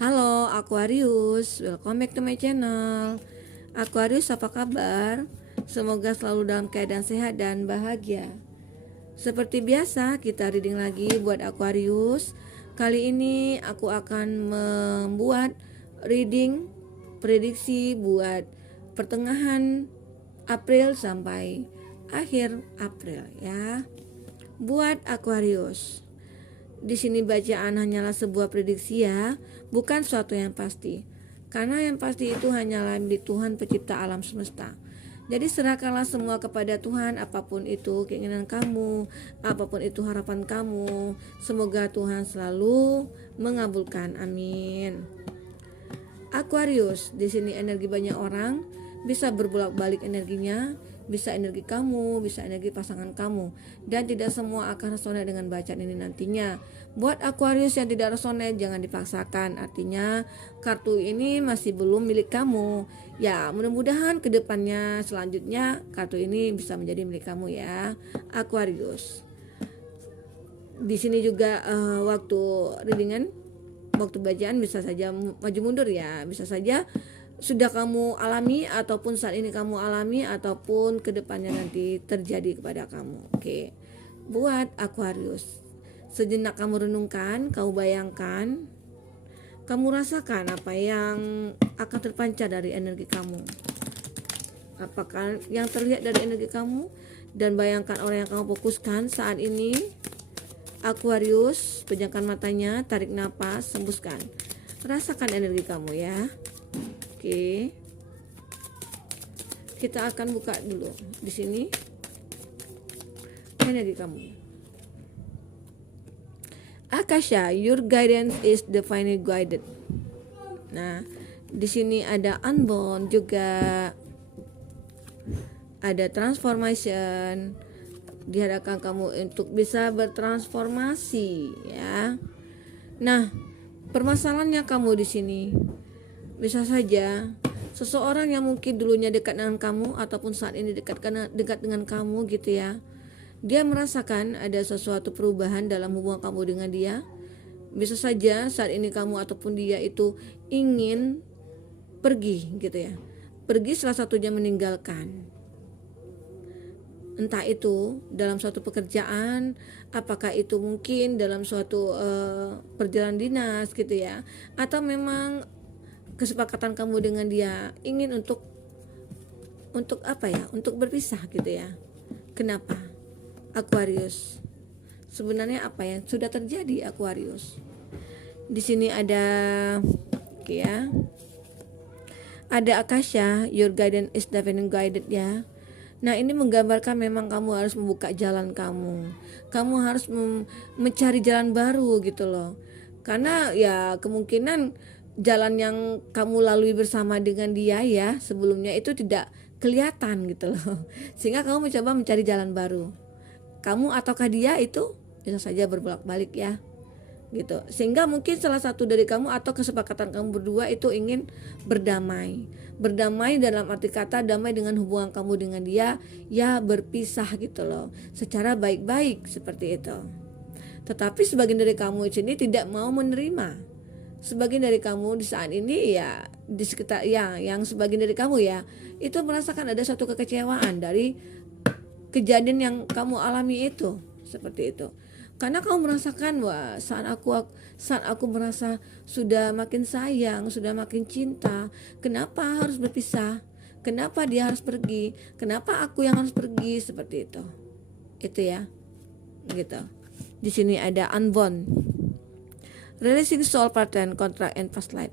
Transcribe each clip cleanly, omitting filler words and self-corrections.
Halo Aquarius, welcome back to my channel. Aquarius, apa kabar? Semoga selalu dalam keadaan sehat dan bahagia. Seperti biasa, kita reading lagi buat Aquarius. Kali ini aku akan membuat reading prediksi buat pertengahan April sampai akhir April ya. Buat Aquarius. Di sini bacaan hanyalah sebuah prediksi ya, bukan suatu yang pasti. Karena yang pasti itu hanyalah milik Tuhan pencipta alam semesta. Jadi serahkanlah semua kepada Tuhan, apapun itu keinginan kamu, apapun itu harapan kamu. Semoga Tuhan selalu mengabulkan. Amin. Aquarius, di sini energi banyak orang, bisa berbolak-balik energinya, bisa energi kamu, bisa energi pasangan kamu, dan tidak semua akan resonate dengan bacaan ini nantinya. Buat Aquarius yang tidak resonate, jangan dipaksakan, artinya kartu ini masih belum milik kamu. Ya, mudah-mudahan kedepannya selanjutnya kartu ini bisa menjadi milik kamu ya, Aquarius. Di sini juga waktu readingan, waktu bacaan bisa saja maju mundur ya, bisa saja sudah kamu alami ataupun saat ini kamu alami ataupun kedepannya nanti terjadi kepada kamu. Oke, buat Aquarius, sejenak kamu renungkan, kamu bayangkan, kamu rasakan apa yang akan terpancar dari energi kamu, apakah yang terlihat dari energi kamu, dan bayangkan orang yang kamu fokuskan saat ini. Aquarius, pejamkan matanya, tarik nafas, hembuskan, rasakan energi kamu ya. Oke, kita akan buka dulu di sini energi kamu. Akasha, your guidance is divinely guided. Nah, di sini ada unbound juga, ada transformation. Diharapkan kamu untuk bisa bertransformasi ya. Nah, permasalahannya kamu di sini bisa saja seseorang yang mungkin dulunya dekat dengan kamu ataupun saat ini dekat dengan kamu gitu ya. Dia merasakan ada sesuatu perubahan dalam hubungan kamu dengan dia. Bisa saja saat ini kamu ataupun dia itu ingin pergi gitu ya. Pergi, salah satunya meninggalkan. Entah itu dalam suatu pekerjaan, apakah itu mungkin dalam suatu perjalanan dinas gitu ya, atau memang kesepakatan kamu dengan dia ingin untuk apa ya, untuk berpisah gitu ya. Kenapa Aquarius? Sebenarnya apa yang sudah terjadi Aquarius? Di sini ada ya, ada Akasha, your guidance is divinely guided ya. Nah, ini menggambarkan memang kamu harus membuka jalan kamu. Kamu harus mencari jalan baru gitu loh. Karena ya kemungkinan jalan yang kamu lalui bersama dengan dia ya sebelumnya itu tidak kelihatan gitu loh, sehingga kamu mencoba mencari jalan baru. Kamu ataukah dia itu bisa saja berbolak-balik ya gitu, sehingga mungkin salah satu dari kamu atau kesepakatan kamu berdua itu ingin berdamai dalam arti kata damai dengan hubungan kamu dengan dia ya, berpisah gitu loh secara baik-baik seperti itu. Tetapi sebagian dari kamu ini tidak mau menerima. Sebagian dari kamu di saat ini ya, di sekitar ya, yang sebagian dari kamu ya itu merasakan ada satu kekecewaan dari kejadian yang kamu alami itu, seperti itu. Karena kamu merasakan wah, saat aku merasa sudah makin sayang, sudah makin cinta, kenapa harus berpisah? Kenapa dia harus pergi? Kenapa aku yang harus pergi? Seperti itu. Itu ya. Gitu. Di sini ada unbound. Releasing soul pattern, contract and past life.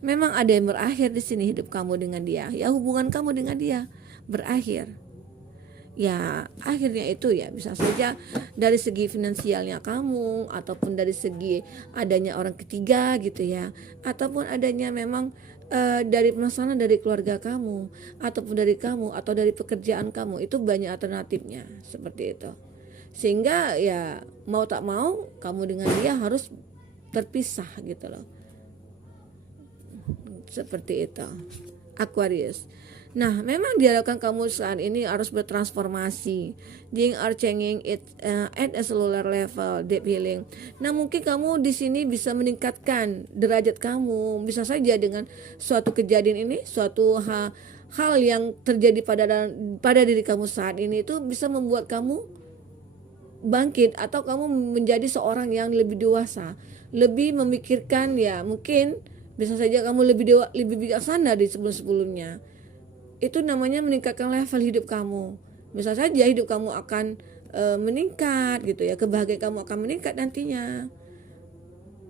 Memang ada yang berakhir di sini hidup kamu dengan dia. Ya, hubungan kamu dengan dia berakhir. Ya, akhirnya itu ya bisa saja dari segi finansialnya kamu, ataupun dari segi adanya orang ketiga gitu ya, ataupun adanya memang dari permasalahan dari keluarga kamu, ataupun dari kamu atau dari pekerjaan kamu. Itu banyak alternatifnya seperti itu. Sehingga ya mau tak mau kamu dengan dia harus terpisah gitu loh, seperti itu Aquarius. Nah, memang diharapkan kamu saat ini harus bertransformasi. Things are changing it at a slower level, deep healing. Nah, mungkin kamu di sini bisa meningkatkan derajat kamu. Bisa saja dengan suatu kejadian ini, suatu hal yang terjadi pada diri kamu saat ini itu bisa membuat kamu bangkit atau kamu menjadi seorang yang lebih dewasa, lebih memikirkan, ya mungkin bisa saja kamu lebih bijaksana dari sebelum-sebelumnya. Itu namanya meningkatkan level hidup kamu. Bisa saja hidup kamu akan meningkat gitu ya, kebahagiaan kamu akan meningkat nantinya.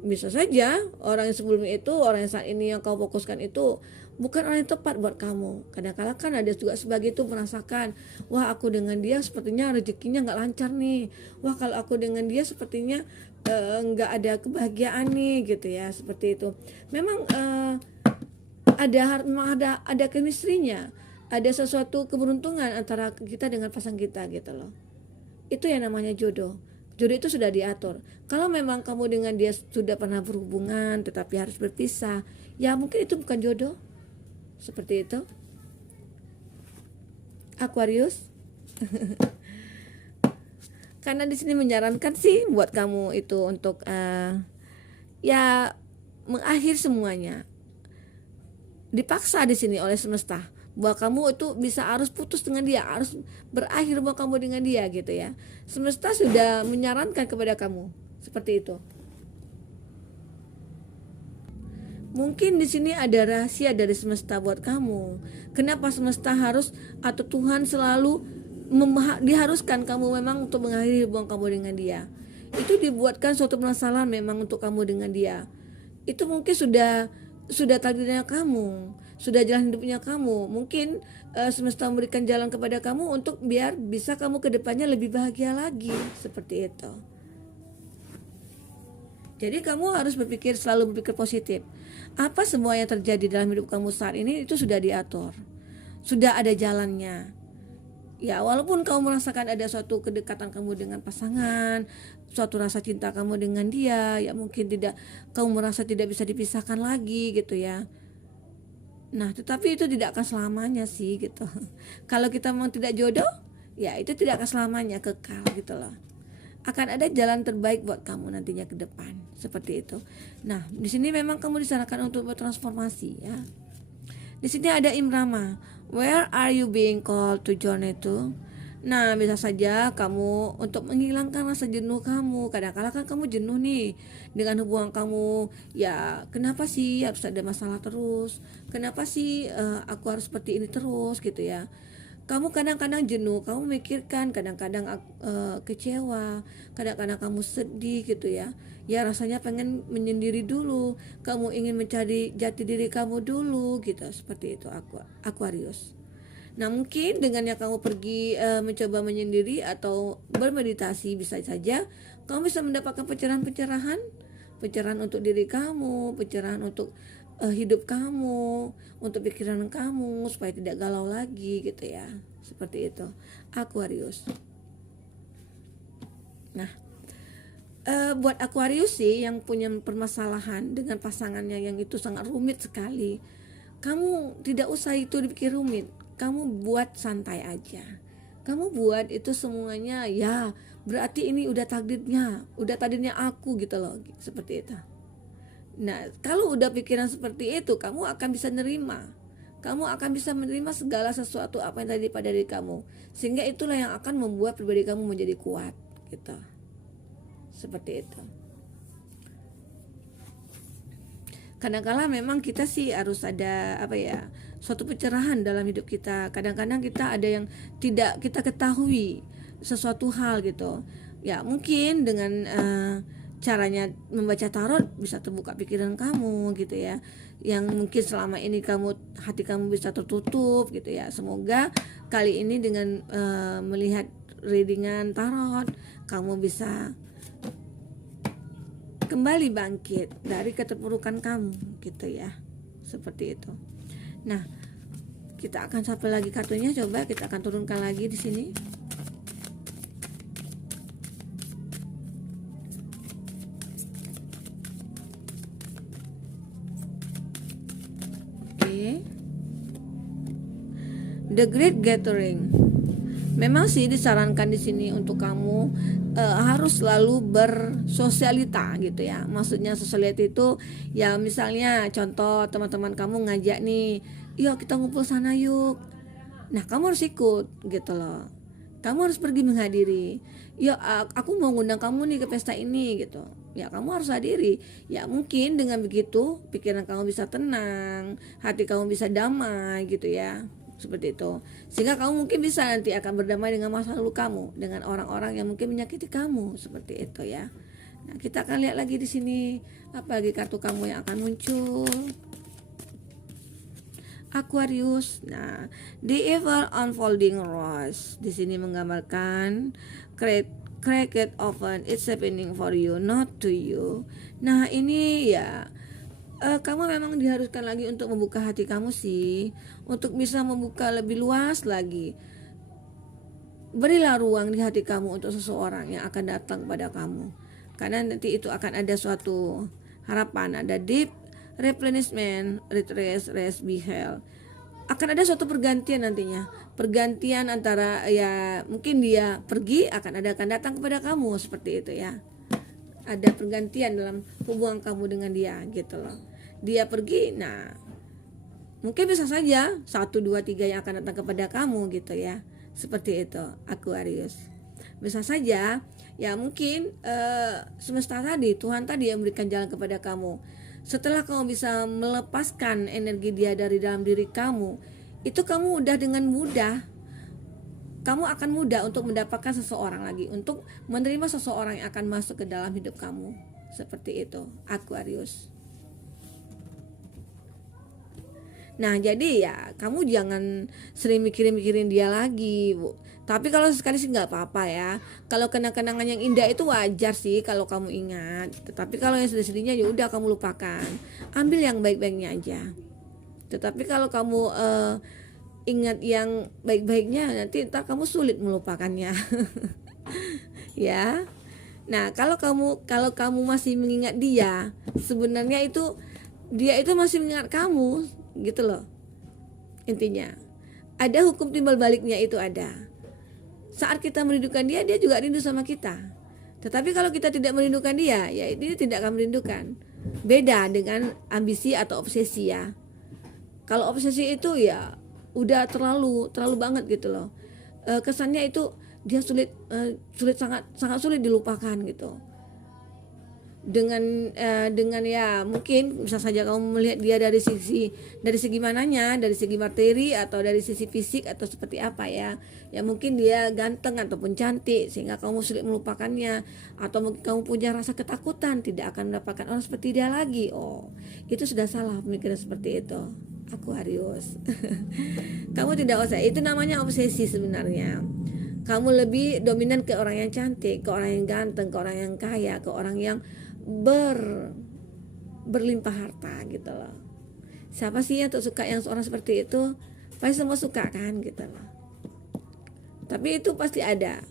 Bisa saja orang yang sebelumnya itu, orang yang saat ini yang kau fokuskan itu bukan orang yang tepat buat kamu. Kadang-kadang kan ada juga sebagai itu merasakan, wah aku dengan dia sepertinya rezekinya nggak lancar nih. Wah kalau aku dengan dia sepertinya nggak ada kebahagiaan nih gitu ya, seperti itu. Memang ada chemistry-nya, ada sesuatu keberuntungan antara kita dengan pasangan kita gitu loh. Itu yang namanya jodoh. Jodoh itu sudah diatur. Kalau memang kamu dengan dia sudah pernah berhubungan tetapi harus berpisah, ya mungkin itu bukan jodoh. Seperti itu. Aquarius. Karena di sini menyarankan sih buat kamu itu untuk ya mengakhir semuanya. Dipaksa di sini oleh semesta bahwa kamu itu bisa harus putus dengan dia, harus berakhir bahwa kamu dengan dia gitu ya. Semesta sudah menyarankan kepada kamu seperti itu. Mungkin di sini ada rahasia dari semesta buat kamu. Kenapa semesta harus atau Tuhan selalu diharuskan kamu memang untuk mengakhiri hubungan kamu dengan dia. Itu dibuatkan suatu permasalahan memang untuk kamu dengan dia. Itu mungkin sudah takdirnya kamu, sudah jalan hidupnya kamu. Mungkin semesta memberikan jalan kepada kamu untuk biar bisa kamu ke depannya lebih bahagia lagi, seperti itu. Jadi kamu harus selalu berpikir positif. Apa semua yang terjadi dalam hidup kamu saat ini itu sudah diatur, sudah ada jalannya. Ya walaupun kamu merasakan ada suatu kedekatan kamu dengan pasangan, suatu rasa cinta kamu dengan dia, ya mungkin kamu merasa tidak bisa dipisahkan lagi gitu ya. Nah tetapi itu tidak akan selamanya sih gitu. Kalau kita memang tidak jodoh, ya itu tidak akan selamanya kekal gitu loh. Akan ada jalan terbaik buat kamu nantinya ke depan, seperti itu. Nah di sini memang kamu disarankan untuk bertransformasi ya. Di sini ada Imrama. Where are you being called to journey to? Nah, bisa saja kamu untuk menghilangkan rasa jenuh kamu. Kadang-kadang kan kamu jenuh nih dengan hubungan kamu. Ya, kenapa sih harus ada masalah terus? Kenapa sih aku harus seperti ini terus gitu ya? Kamu kadang-kadang jenuh, kamu mikirkan, kadang-kadang kecewa, kadang-kadang kamu sedih gitu ya. Ya rasanya pengen menyendiri dulu, kamu ingin mencari jati diri kamu dulu gitu, seperti itu Aquarius. Nah mungkin dengan yang kamu pergi mencoba menyendiri atau bermeditasi, bisa saja kamu bisa mendapatkan pencerahan untuk diri kamu, pencerahan untuk hidup kamu, untuk pikiran kamu supaya tidak galau lagi gitu ya, seperti itu Aquarius. Nah buat Aquarius sih yang punya permasalahan dengan pasangannya yang itu sangat rumit sekali, kamu tidak usah itu dipikir rumit, kamu buat santai aja, kamu buat itu semuanya ya berarti ini udah takdirnya aku gitu loh, seperti itu. Nah kalau udah pikiran seperti itu, kamu akan bisa menerima segala sesuatu apa yang tadi pada diri kamu, sehingga itulah yang akan membuat pribadi kamu menjadi kuat gitu, seperti itu. Kadang-kadang memang kita sih harus ada suatu pencerahan dalam hidup kita. Kadang-kadang kita ada yang tidak kita ketahui sesuatu hal gitu. Ya mungkin dengan caranya membaca tarot bisa terbuka pikiran kamu gitu ya. Yang mungkin selama ini hati kamu bisa tertutup gitu ya. Semoga kali ini dengan melihat readingan tarot, kamu bisa kembali bangkit dari keterpurukan kamu gitu ya, seperti itu. Nah kita akan sampai lagi kartunya, coba kita akan turunkan lagi di sini. Oke. The Great Gathering. Memang sih disarankan di sini untuk kamu harus selalu bersosialita gitu ya. Maksudnya sosialita itu ya misalnya contoh teman-teman kamu ngajak nih, yuk kita ngumpul sana yuk. Nah kamu harus ikut gitu loh. Kamu harus pergi menghadiri. Ya aku mau ngundang kamu nih ke pesta ini gitu. Ya kamu harus hadiri. Ya mungkin dengan begitu pikiran kamu bisa tenang, hati kamu bisa damai gitu ya. Seperti itu, sehingga kamu mungkin bisa nanti akan berdamai dengan masa lalu kamu, dengan orang-orang yang mungkin menyakiti kamu, seperti itu ya. Nah, kita akan lihat lagi di sini apa lagi kartu kamu yang akan muncul. Aquarius. Nah, the ever unfolding rose di sini menggambarkan cracked open, it's happening for you, not to you. Nah, ini ya kamu memang diharuskan lagi untuk membuka hati kamu sih, untuk bisa membuka lebih luas lagi. Berilah ruang di hati kamu untuk seseorang yang akan datang pada kamu, karena nanti itu akan ada suatu harapan, ada deep replenishment, retrace, rest, be held. Akan ada suatu pergantian nantinya, pergantian antara ya mungkin dia pergi akan datang kepada kamu, seperti itu ya. Ada pergantian dalam hubungan kamu dengan dia gitu loh. Dia pergi, nah mungkin bisa saja 1, 2, 3 yang akan datang kepada kamu gitu ya. Seperti itu Aquarius. Bisa saja ya mungkin semesta tadi, Tuhan tadi yang memberikan jalan kepada kamu. Setelah kamu bisa melepaskan energi dia dari dalam diri kamu, itu kamu udah dengan mudah, kamu akan mudah untuk mendapatkan seseorang lagi, untuk menerima seseorang yang akan masuk ke dalam hidup kamu. Seperti itu Aquarius. Nah jadi ya kamu jangan sering mikirin dia lagi, Bu. Tapi kalau sekali sih nggak apa-apa ya. Kalau kenang-kenangan yang indah itu wajar sih kalau kamu ingat. Tetapi kalau yang sedih-sedihnya ya udah kamu lupakan. Ambil yang baik-baiknya aja. Tetapi kalau kamu ingat yang baik-baiknya, nanti ntar kamu sulit melupakannya. Ya. Nah, kalau kamu masih mengingat dia, sebenarnya itu dia itu masih mengingat kamu, gitu loh. Intinya, ada hukum timbal baliknya, itu ada. Saat kita merindukan dia, dia juga rindu sama kita. Tetapi kalau kita tidak merindukan dia, ya dia tidak akan merindukan. Beda dengan ambisi atau obsesi ya. Kalau obsesi itu ya udah terlalu banget gitu loh. Kesannya itu dia sulit sangat sulit dilupakan gitu. Dengan ya mungkin bisa saja kamu melihat dia dari segi mananya, dari segi materi atau dari sisi fisik atau seperti apa ya. Ya mungkin dia ganteng ataupun cantik sehingga kamu sulit melupakannya, atau mungkin kamu punya rasa ketakutan tidak akan mendapatkan orang seperti dia lagi. Oh, itu sudah salah pemikiran seperti itu. Aquarius. Kamu tidak usah, itu namanya obsesi sebenarnya. Kamu lebih dominan ke orang yang cantik, ke orang yang ganteng, ke orang yang kaya, ke orang yang berlimpah harta gitu loh. Siapa sih yang suka yang seorang seperti itu? Pasti semua suka kan gitu loh. Tapi itu pasti ada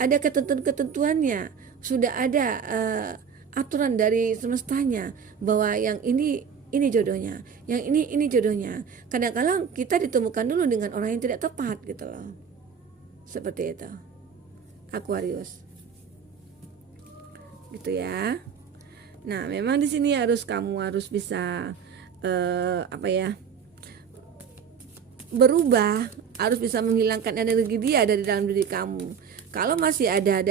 ketentuannya, sudah ada aturan dari semestanya bahwa yang ini jodohnya, yang ini jodohnya. Kadang-kadang kita ditemukan dulu dengan orang yang tidak tepat gitu loh. Seperti itu Aquarius. Gitu ya. Nah, memang di sini kamu harus bisa berubah, harus bisa menghilangkan energi dia dari dalam diri kamu. Kalau masih ada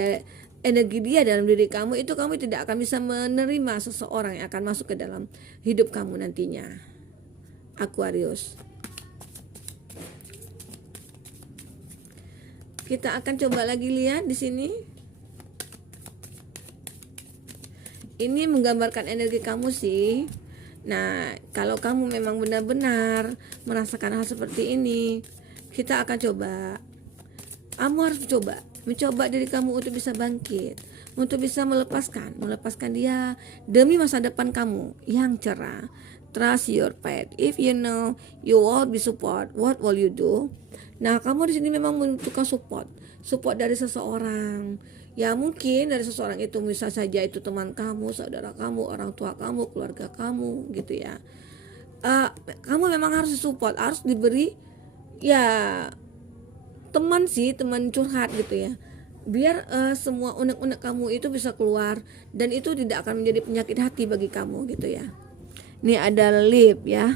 energi dia dalam diri kamu, itu kamu tidak akan bisa menerima seseorang yang akan masuk ke dalam hidup kamu nantinya. Aquarius. Kita akan coba lagi lihat di sini. Ini menggambarkan energi kamu sih. Nah, kalau kamu memang benar-benar merasakan hal seperti ini, kita akan coba. Kamu harus mencoba diri kamu untuk bisa bangkit, untuk bisa melepaskan dia demi masa depan kamu yang cerah. Trust your path. If you know you won't be support, what will you do? Nah, kamu di sini memang membutuhkan support dari seseorang. Ya mungkin dari seseorang itu bisa saja itu teman kamu, saudara kamu, orang tua kamu, keluarga kamu gitu ya. Kamu memang harus support, harus diberi ya teman sih, teman curhat gitu ya, biar semua unek-unek kamu itu bisa keluar dan itu tidak akan menjadi penyakit hati bagi kamu gitu ya. Ini ada lip ya.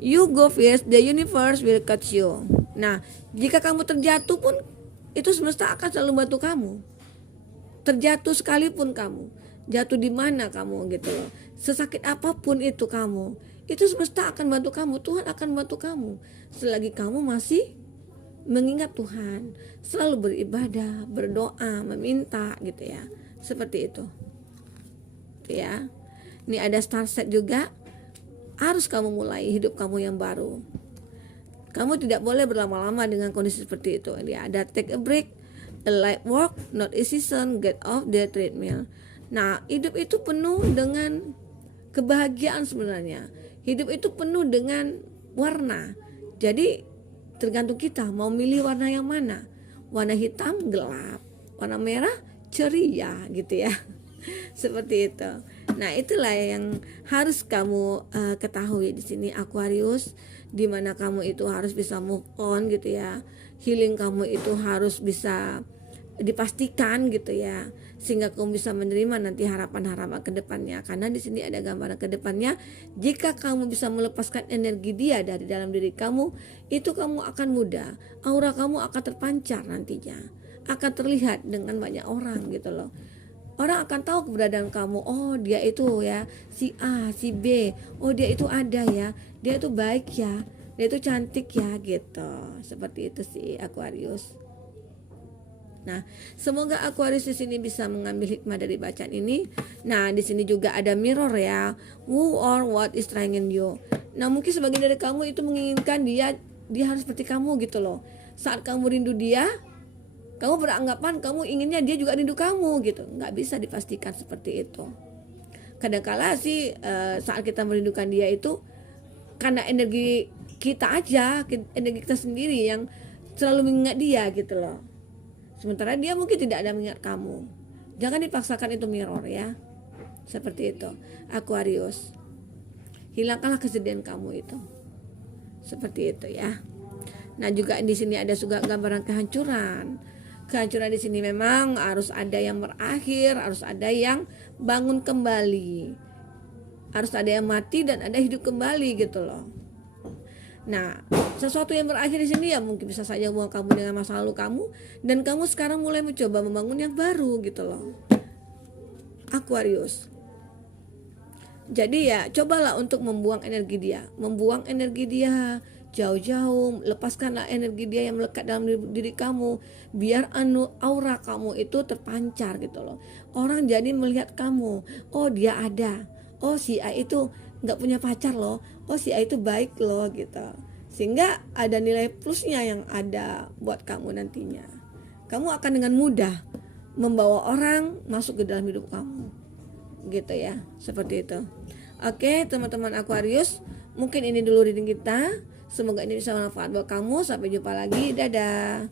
You go first, the universe will catch you. Nah, jika kamu terjatuh pun itu semesta akan selalu bantu kamu. Terjatuh sekalipun kamu, jatuh di mana kamu gitu loh. Sesakit apapun itu kamu, itu semesta akan bantu kamu, Tuhan akan bantu kamu. Selagi kamu masih mengingat Tuhan, selalu beribadah, berdoa, meminta gitu ya. Seperti itu. Ya. Ini ada star set juga. Harus kamu mulai hidup kamu yang baru. Kamu tidak boleh berlama-lama dengan kondisi seperti itu. Dia ada take a break, a light walk, not a season, get off the treadmill. Nah, hidup itu penuh dengan kebahagiaan sebenarnya. Hidup itu penuh dengan warna. Jadi tergantung kita mau milih warna yang mana. Warna hitam gelap, warna merah ceria gitu ya. Seperti itu. Nah, itulah yang harus kamu ketahui di sini Aquarius, di mana kamu itu harus bisa move on gitu ya. Healing kamu itu harus bisa dipastikan gitu ya, sehingga kamu bisa menerima nanti harapan-harapan ke depannya. Karena di sini ada gambaran ke depannya, jika kamu bisa melepaskan energi dia dari dalam diri kamu, itu kamu akan mudah. Aura kamu akan terpancar nantinya, akan terlihat dengan banyak orang gitu loh. Orang akan tahu keberadaan kamu. Oh, dia itu ya si A, si B. Oh, dia itu ada ya. Dia itu baik ya. Dia itu cantik ya gitu. Seperti itu sih Aquarius. Nah, semoga Aquarius di sini bisa mengambil hikmah dari bacaan ini. Nah, di sini juga ada mirror ya. Who or what is trying you. Nah, mungkin sebagian dari kamu itu menginginkan dia harus seperti kamu gitu loh. Saat kamu rindu dia, kamu beranggapan kamu inginnya dia juga rindu kamu gitu. Nggak bisa dipastikan seperti itu. Kadangkala sih saat kita merindukan dia itu karena energi kita aja, energi kita sendiri yang selalu mengingat dia gitu loh. Sementara dia mungkin tidak ada mengingat kamu. Jangan dipaksakan, itu mirror ya. Seperti itu Aquarius. Hilangkanlah kesedihan kamu itu. Seperti itu ya. Nah, juga di sini ada juga gambaran kehancuran. Kehancuran di sini memang harus ada yang berakhir, harus ada yang bangun kembali, harus ada yang mati dan ada hidup kembali gitu loh. Nah, sesuatu yang berakhir di sini ya mungkin bisa saja hubungan kamu dengan masa lalu kamu, dan kamu sekarang mulai mencoba membangun yang baru gitu loh, Aquarius. Jadi ya cobalah untuk membuang energi dia jauh-jauh. Lepaskanlah energi dia yang melekat dalam diri kamu, biar aura kamu itu terpancar gitu loh. Orang jadi melihat kamu, oh dia ada, oh si A itu nggak punya pacar loh, oh si A itu baik loh gitu. Sehingga ada nilai plusnya yang ada buat kamu nantinya. Kamu akan dengan mudah membawa orang masuk ke dalam hidup kamu gitu ya, seperti itu. Oke teman-teman Aquarius, mungkin ini dulu reading kita. Semoga ini bisa bermanfaat buat kamu. Sampai jumpa lagi. Dadah.